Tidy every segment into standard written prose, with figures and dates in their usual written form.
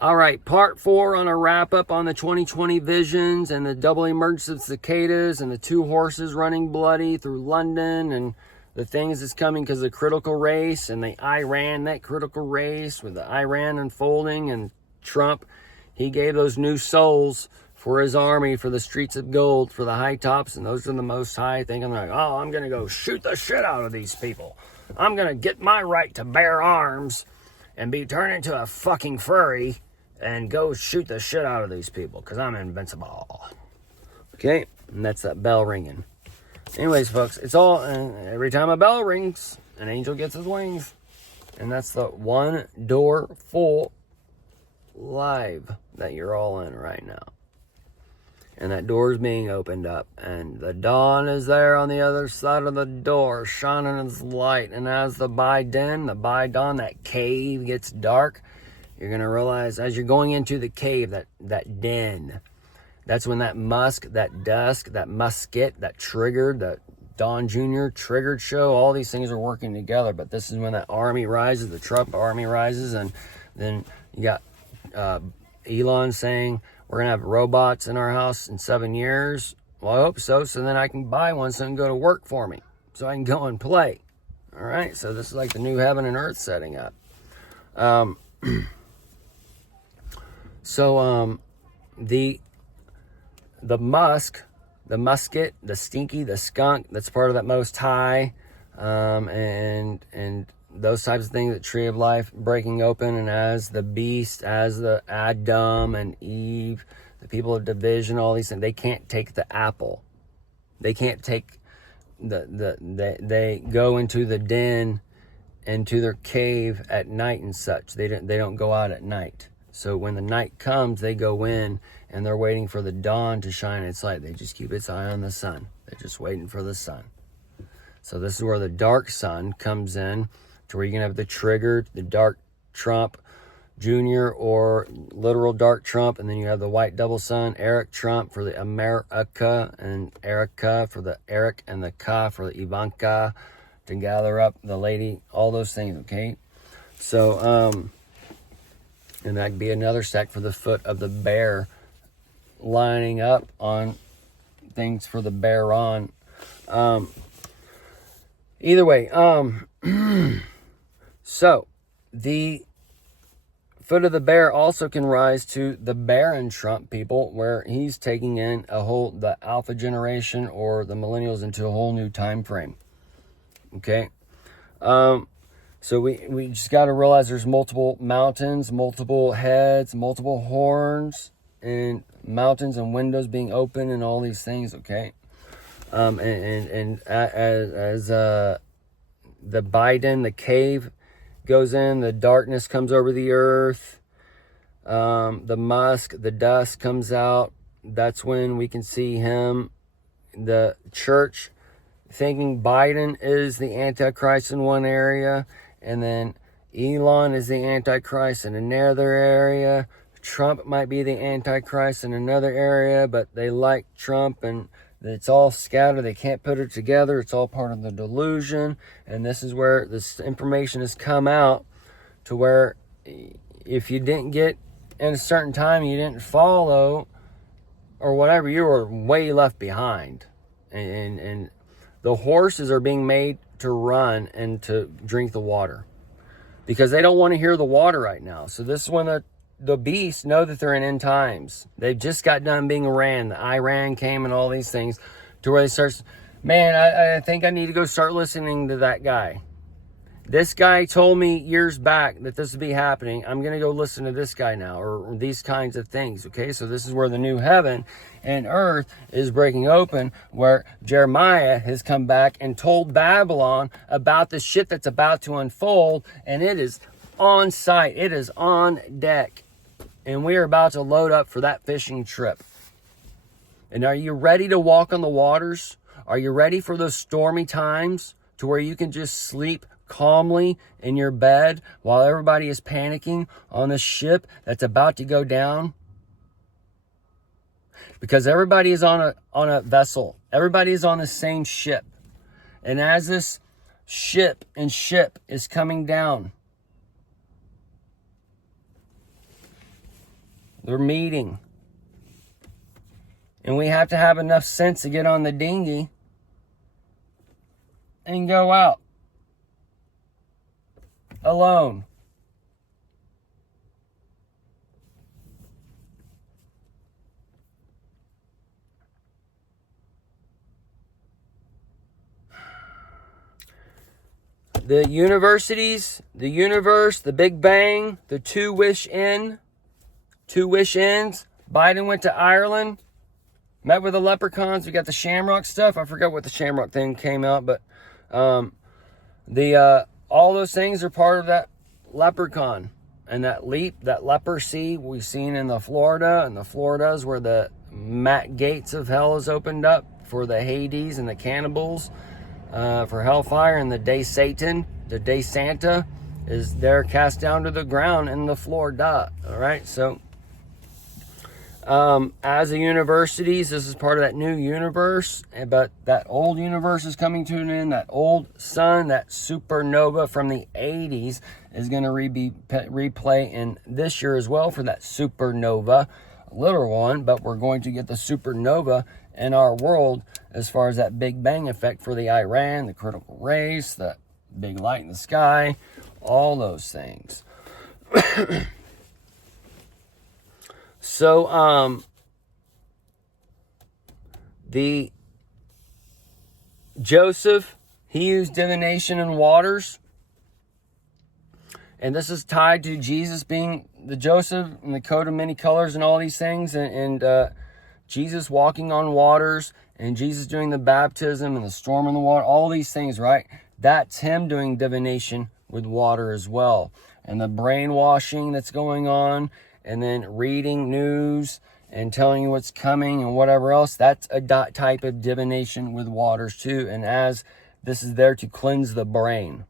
All right, part 4 on a wrap up on the 2020 visions and the double emergence of cicadas and the 2 horses running bloody through London and the things that's coming because of the critical race and the Iran, that critical race with the Iran unfolding and Trump. He gave those new souls for his army, for the streets of gold, for the high tops, and those are the most high, thinking like, oh, I'm going to go shoot the shit out of these people. I'm going to get my right to bear arms and be turned into a fucking furry and go shoot the shit out of these people because I'm invincible. Okay? And that's that bell ringing. Anyways, folks, it's all, every time a bell rings, an angel gets his wings. And that's the One Door Full live that you're all in right now. And that door is being opened up. And the dawn is there on the other side of the door, shining its light. And as the by-dawn, that cave gets dark, you're going to realize as you're going into the cave, that den, that's when that musk, that dusk, that musket, that triggered, that Don Jr. triggered show, all these things are working together. But this is when that army rises, the Trump army rises. And then you got Elon saying, we're going to have robots in our house in 7 years. Well, I hope so. So then I can buy one so it can go to work for me. So I can go and play. All right. So this is like the new heaven and earth setting up. The musk, the musket, the stinky, the skunk, that's part of that Most High. And those types of things, the tree of life breaking open, and as the beast, as the Adam and Eve, the people of division, all these things, they can't take the apple. They can't take they go into the den, into their cave at night and such. They don't go out at night. So when the night comes, they go in and they're waiting for the dawn to shine its light. They just keep its eye on the sun. They're just waiting for the sun. So this is where the dark sun comes in, to where you can have the triggered, the dark Trump Jr. or literal dark Trump, and then you have the white double sun, Eric Trump for the America, and Erica for the Eric, and the Ka for the Ivanka, to gather up the lady, all those things, okay? So, and that could be another stack for the foot of the bear, lining up on things for the bear on. Either way, so the foot of the bear also can rise to the Baron Trump people, where he's taking in the alpha generation or the millennials into a whole new time frame. Okay. So we just got to realize there's multiple mountains, multiple heads, multiple horns, and mountains and windows being open and all these things. Okay. As the Biden, the cave goes in, the darkness comes over the earth, the musk, the dust comes out. That's when we can see him, the church, thinking Biden is the Antichrist in one area, and then Elon is the Antichrist in another area. Trump might be the Antichrist in another area, but they like Trump, and it's all scattered. They can't put it together. It's all part of the delusion. And this is where this information has come out, to where if you didn't get in a certain time, you didn't follow or whatever, you were way left behind. And the horses are being made to run and to drink the water because they don't want to hear the water right now. So this is when the beasts know that they're in end times. They've just got done being ran. The Iran came and all these things, to where they start, man, I think I need to go start listening to that guy. This guy told me years back that this would be happening. I'm going to go listen to this guy now, or these kinds of things. Okay, so this is where the new heaven and earth is breaking open, where Jeremiah has come back and told Babylon about the shit that's about to unfold, and it is on site. It is on deck. And we are about to load up for that fishing trip. And are you ready to walk on the waters? Are you ready for those stormy times to where you can just sleep calmly in your bed while everybody is panicking on the ship that's about to go down? Because everybody is on a vessel. Everybody is on the same ship. And as this ship is coming down, They're meeting. And we have to have enough sense to get on the dinghy and go out alone. The universities, the universe, the Big Bang, the two wish ends. Biden went to Ireland, met with the leprechauns. We got the shamrock stuff. I forgot what the shamrock thing came out, but all those things are part of that leprechaun. And that leprosy we've seen in the Florida, and the Floridas where the gates of hell is opened up for the Hades and the cannibals. For hellfire, and the day Satan, the day Santa is there cast down to the ground in the Florida. All right, so as the universities, this is part of that new universe, but that old universe is coming to an end. That old sun, that supernova from the 80s is going to replay in this year as well for that supernova, a literal one, but we're going to get the supernova in our world as far as that Big Bang effect for the Iran, the critical race, the big light in the sky, all those things. So, the Joseph, he used divination in waters. And this is tied to Jesus being the Joseph and the coat of many colors and all these things. And Jesus walking on waters and Jesus doing the baptism and the storm in the water, all these things, right? That's him doing divination with water as well. And the brainwashing that's going on, and then reading news and telling you what's coming and whatever else, that's a type of divination with waters too. And as this is there to cleanse the brain,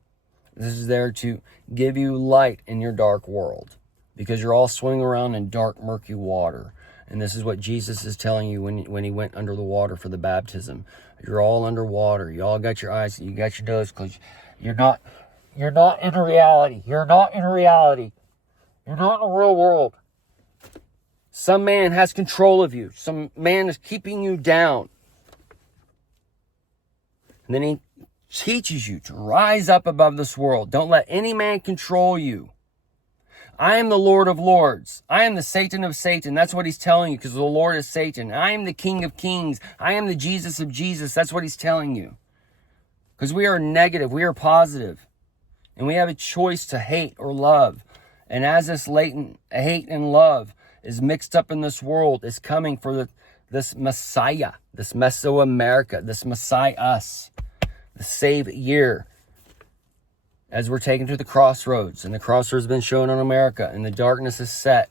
this is there to give you light in your dark world, because you're all swimming around in dark, murky water. And this is what Jesus is telling you when he went under the water for the baptism. You're all underwater. You all got your eyes, you got your nose closed. You're not in reality. You're not in reality. You're not in the real world. Some man has control of you. Some man is keeping you down. And then he teaches you to rise up above this world. Don't let any man control you. I am the Lord of Lords. I am the Satan of Satan. That's what he's telling you, because the Lord is Satan. I am the King of Kings. I am the Jesus of Jesus. That's what he's telling you. Because we are negative. We are positive. And we have a choice to hate or love. And as this latent hate and love is mixed up in this world, is coming for this Messiah, this Mesoamerica, this Messiah us, the Savior. As we're taken to the crossroads, and the crossroads has been shown on America, and the darkness is set.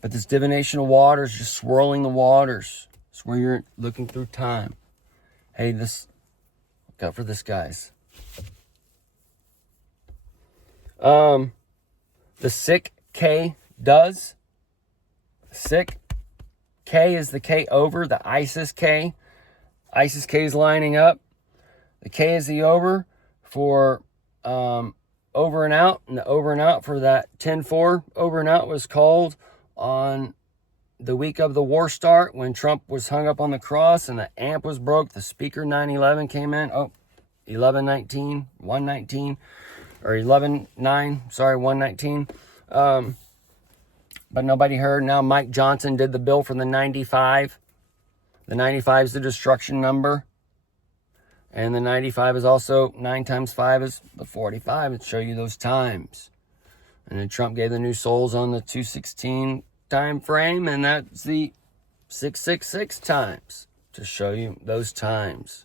But this divination of waters, just swirling the waters. It's where you're looking through time. Hey, look out for this, guys. The sick K does. Sick K is the K over, the ISIS K. ISIS K is lining up. The K is the over for over and out. And the over and out for that 10-4 over and out was called on the week of the war start, when Trump was hung up on the cross and the amp was broke. The speaker 9/11 came in. 11/19, 119, or 11/9, sorry, 119. But nobody heard. Now Mike Johnson did the bill for the 95. The 95 is the destruction number. And the 95 is also 9 times 5 is the 45. It show you those times. And then Trump gave the new souls on the 216 time frame. And that's the 666 times to show you those times.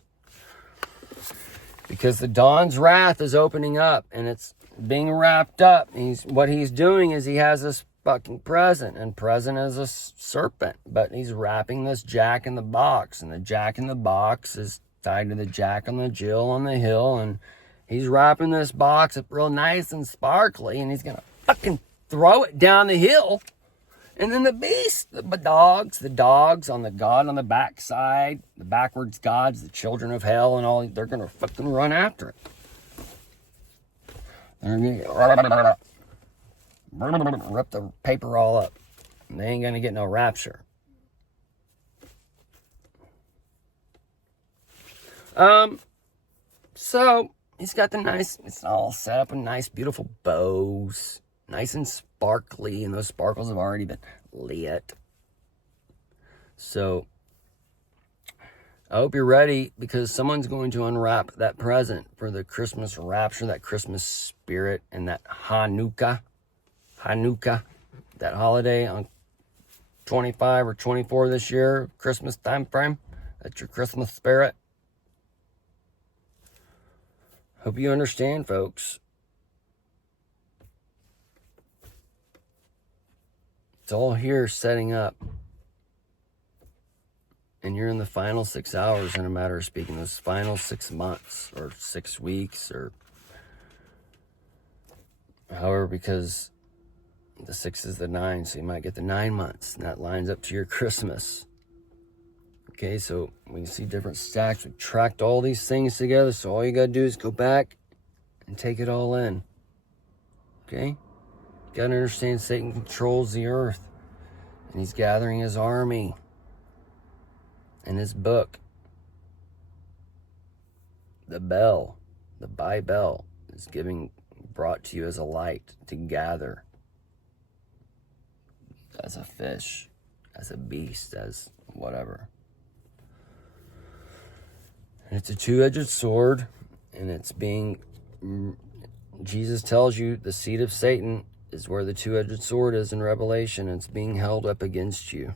Because the dawn's wrath is opening up. And it's being wrapped up. What he's doing is he has this fucking present, and present is a serpent, but he's wrapping this jack in the box, and the jack in the box is tied to the jack on the Jill on the hill, and he's wrapping this box up real nice and sparkly, and he's gonna fucking throw it down the hill, and then the beast, the dogs on the god on the backside, the backwards gods, the children of hell and all, they're gonna fucking run after it. They're gonna rip the paper all up. And they ain't going to get no rapture. So he's got the nice, it's all set up with nice, beautiful bows. Nice and sparkly. And those sparkles have already been lit. So I hope you're ready, because someone's going to unwrap that present for the Christmas rapture, that Christmas spirit, and that Hanukkah, that holiday on 25 or 24 this year, Christmas time frame. That's your Christmas spirit. Hope you understand, folks. It's all here setting up. And you're in the final 6 hours, in a matter of speaking, those final 6 months or 6 weeks or however, because the 6 is the 9, so you might get the 9 months, and that lines up to your Christmas. Okay, so we see different stacks. We tracked all these things together, so all you got to do is go back and take it all in. Okay? You got to understand Satan controls the earth, and he's gathering his army. And his book, the bell, the Bible, is brought to you as a light to gather. As a fish, as a beast, as whatever. And it's a two-edged sword, and it's Jesus tells you the seed of Satan is where the two-edged sword is in Revelation, and it's being held up against you.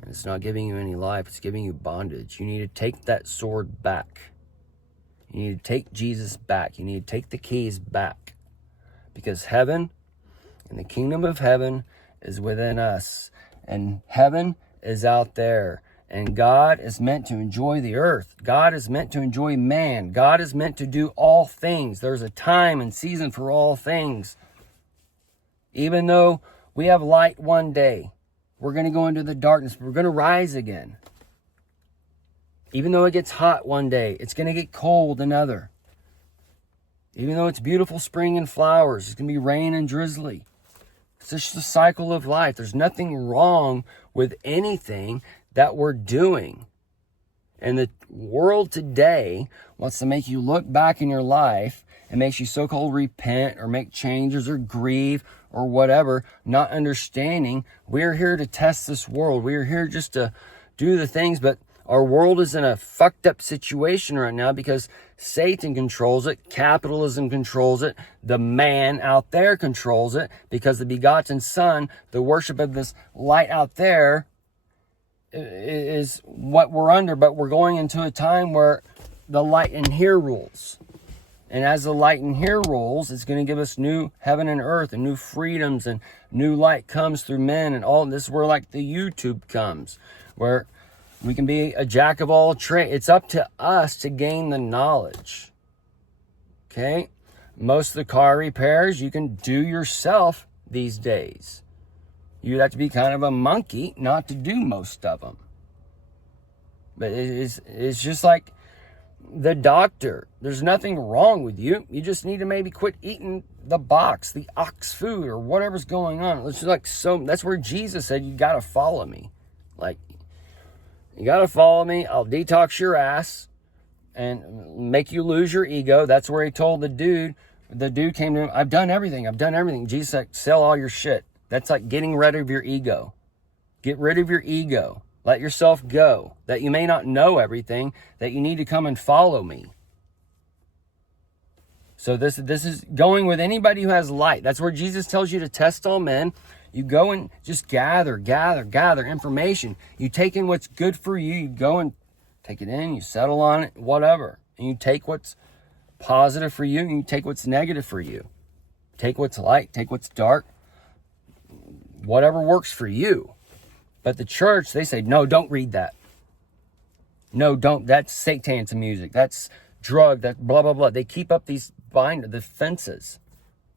And it's not giving you any life, it's giving you bondage. You need to take that sword back. You need to take Jesus back. You need to take the keys back. Because heaven, and the kingdom of heaven, is within us. And heaven is out there. And God is meant to enjoy the earth. God is meant to enjoy man. God is meant to do all things. There's a time and season for all things. Even though we have light one day, we're going to go into the darkness. We're going to rise again. Even though it gets hot one day, it's going to get cold another. Even though it's beautiful spring and flowers, it's going to be rain and drizzly. It's just the cycle of life. There's nothing wrong with anything that we're doing. And the world today wants to make you look back in your life and makes you so-called repent or make changes or grieve or whatever, not understanding we're here to test this world. We're here just to do the things, but our world is in a fucked up situation right now because Satan controls it, capitalism controls it, the man out there controls it, because the begotten Son, the worship of this light out there, is what we're under. But we're going into a time where the light in here rules. And as the light in here rules, it's going to give us new heaven and earth and new freedoms, and new light comes through men, and all this is where like the YouTube comes, where we can be a jack of all trades. It's up to us to gain the knowledge. Okay? Most of the car repairs you can do yourself these days. You'd have to be kind of a monkey not to do most of them. But it's just like the doctor. There's nothing wrong with you. You just need to maybe quit eating the box, the ox food, or whatever's going on. It's just like, so that's where Jesus said, you got to follow me. Like, you got to follow me. I'll detox your ass and make you lose your ego. That's where he told the dude came to him, I've done everything. Jesus said, sell all your shit. That's like getting rid of your ego. Get rid of your ego. Let yourself go. That you may not know everything, that you need to come and follow me. So this is going with anybody who has light. That's where Jesus tells you to test all men. You go and just gather information. You take in what's good for you. You go and take it in. You settle on it, whatever. And you take what's positive for you, and you take what's negative for you. Take what's light, take what's dark. Whatever works for you. But the church, they say, no, don't read that. No, don't. That's Satan's music. That's drug. That blah, blah, blah. They keep up the fences.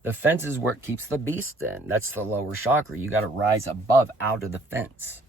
The fence is where it keeps the beast in. That's the lower chakra. You got to rise above, out of the fence.